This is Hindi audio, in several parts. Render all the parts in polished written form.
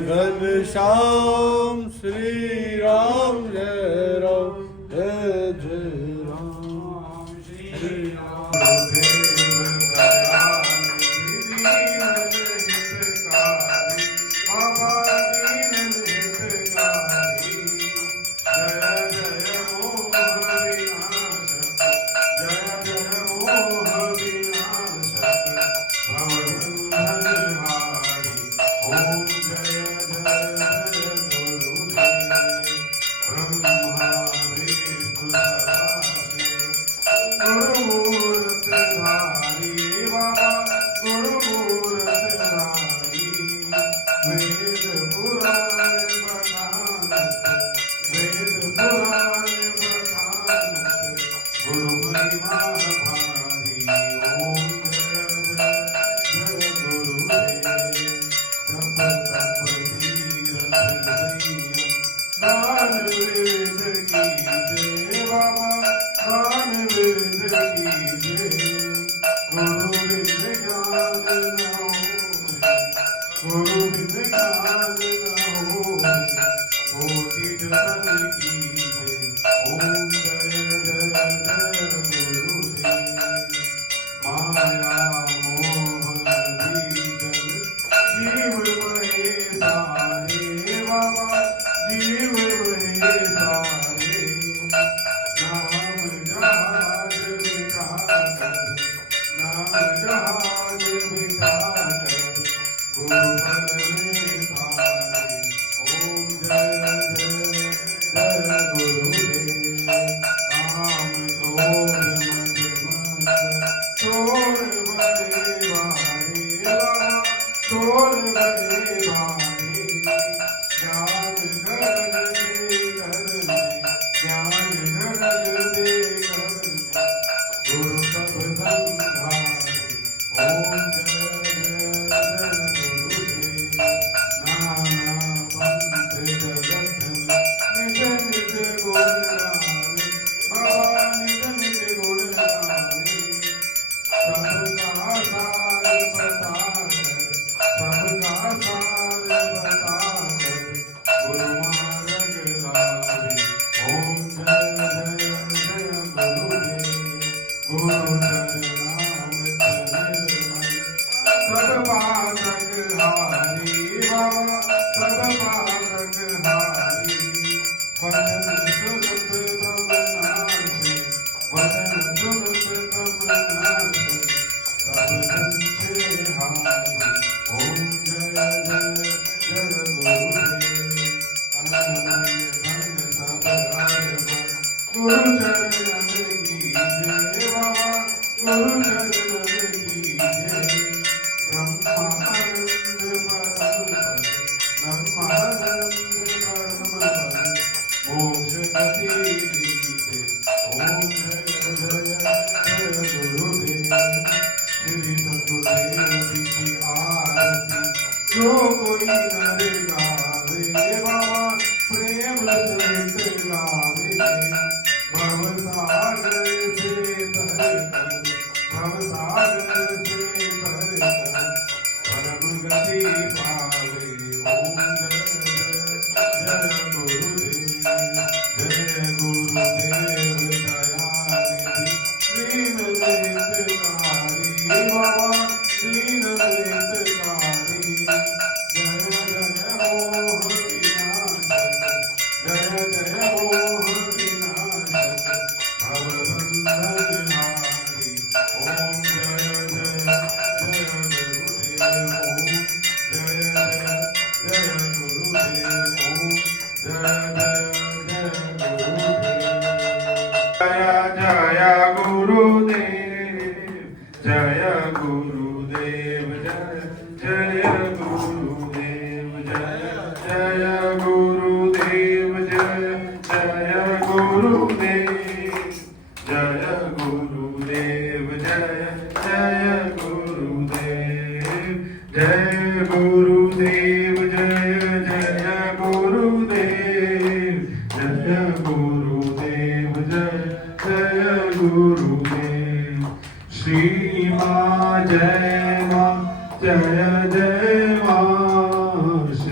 घनश्याम श्री राम जय राम जय जय राम श्री राम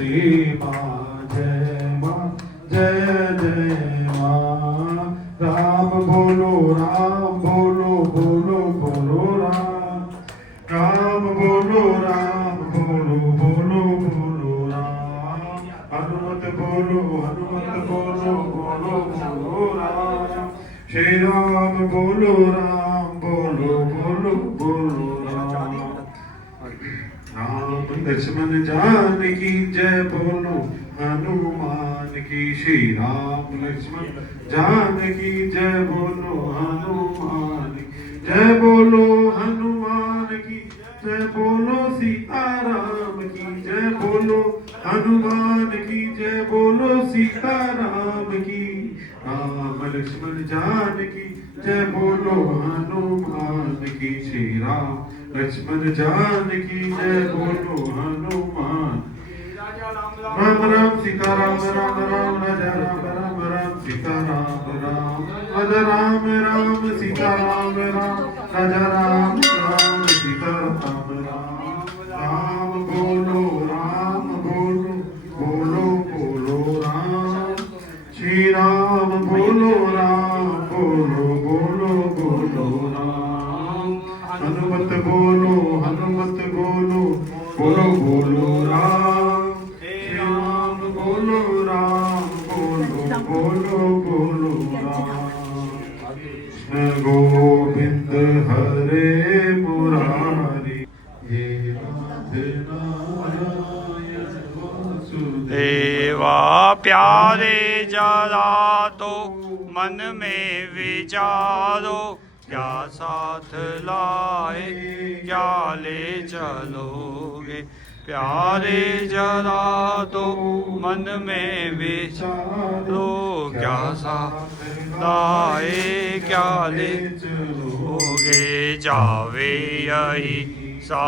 माँ जय माँ जय जय माँ राम बोलो बोलो बोलो बोलो राम बोलो बोलो बोलो बोलो राम हनुमत बोलो बोलो बोलो राम श्री राम बोलो बोलो बोलो राम राम लक्ष्मण जान की जय बोलो हनुमान की श्री राम लक्ष्मण जान की जय बोलो हनुमान की जय बोलो हनुमान की जय बोलो सीताराम की जय बोलो हनुमान की जय बोलो सीताराम की राम लक्ष्मण जान की जय बोलो हनुमान की श्री राम लक्ष्मण जान की जय बोलो हनुमान राम राम सीता राम राम राम राजा राम राम राम सीता राम राम राजा राम राम सीता राम राम राजा राम राम सीता राम राम राम बोलो बोलो बोलो राम श्री राम बोलो बोलो बोलो राम हनुमत बोलो बोलो बोलो राम श्री राम बोलो बोलो राम कृष्ण गोविंद हरे मुरारी हे नारायण वासुदेव देवा प्यारे जरा तो मन में विचारो क्या साथ लाए क्या ले चलोगे प्यारे जरा तो मन में विचारो क्या साथ लाए क्या ले चलोगे जावे यही सा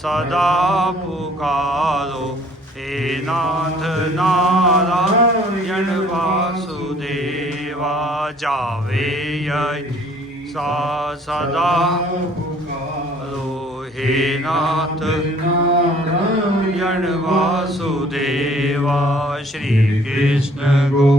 सदा पुकारो हे नाथ नारायण वासुदेवा जावे यही सा सदा पुकारो हे नाथ नारायण वासुदेवा श्री कृष्ण गो